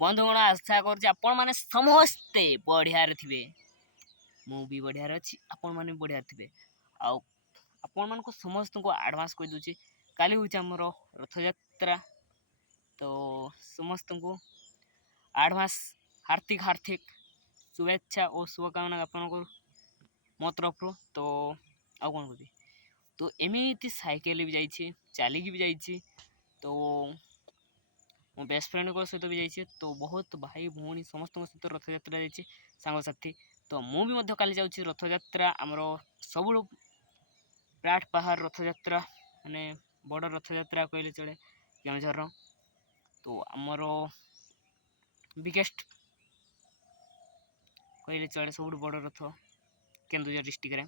बंधुगण आशा कर समस्ते बढ़िया थे मुझे बढ़िया अच्छी आपण मैंने बढ़िया थे आपण मान समस्त को आडभांस कही दूचे काली हूँ आमर रथयात्रा तो समस्त को आडभांस हार्दिक हार्दिक शुभेच्छा और शुभकामना आपण को मो तरफ तो आउ कौन कह तो एमती साइकेल भी जाइए चलिकी भी जाइए तो मो बेस्ट फ्रेंड को सहित भी जाइए तो बहुत भाई भौणी समस्त सहित रथयात्रा जाइए सांगसाथी तो मुझे काली जाऊँगी रथयात्रा आमर सब प्राट पहाड़ रथयात्रा माने बड़ रथयात्रा कहले चले केउझर तो आमर बिगेस्ट कहले चले सब बड़ रथ केन्दुझर डिस्ट्रिक्ट रे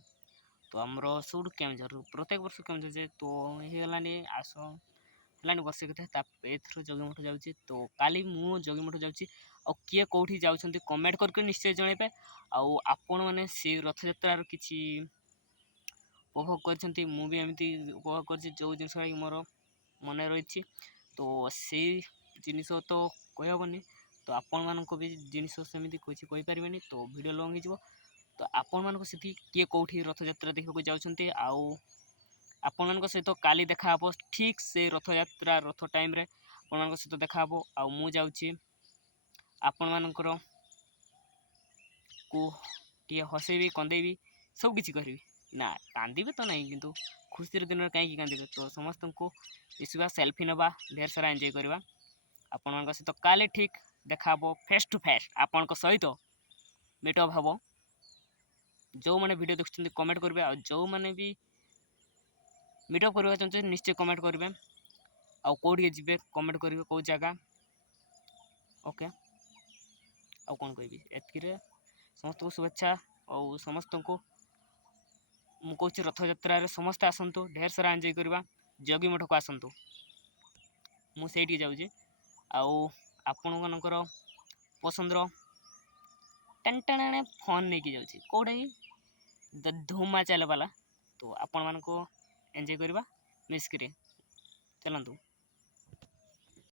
तो आमर सब केउझर प्रत्येक वर्ष केउझर जे तो होगलानी आस है वर्ष कथा एथर जगीमठ जाऊँगी तो काली मु जगीमठ जाऊँगी आ किए कौटी जाऊँच कमेंट करके निश्चय जनइबे आपण मैंने से रथयात्रार किसी उपभोग कर भी एमती उपभोग कर जो जिन मोर मन रही तो से जिनस तो कहबनी तो आपण मानक भी जिनस सेमती किसी कहींपारे तो वीडियो लंग हो तो आपण मानक से किए कौटी रथयात्रा देखा जाऊँच आपण मान सहित काली देखा ठीक से रथयात्रा रथ टाइम रे आपण मान सहित देखा आउ मु जाऊँगी आपण मानकर को टे हसैबी कंदेबी सब किसी करी ना कांदे तो नहीं किंतु खुशी दिन में कहीं कांदे तो समस्त को मिसवा सेल्फी नवा ढेर सारा एंजॉय करवा आपण मान सहित काले ठीक देखा फेस टू फेस आपण सहित मीटअप हम जो मैंने वीडियो देखुं कमेंट करेंगे और जो मैंने भी मीटअप करवा चाहते निश्चय कमेंट करेंगे आउ कौटे जी कमेंट करेंगे कौ जगह ओके आउ कौन कहि ए समस्त को शुभेच्छा और समस्त को मुझे रथयात्रा समस्ते आसतु ढेर सारा एंजॉय करवा जगी मठ को आसतु मुझे जाऊँगी आपण मानकर पसंदर टेन टेन फोन नहीं कि जाऊँगी कौटे धूमा चल वाला तो आपण मान को एंजॉय करवा मिस करे चलतु।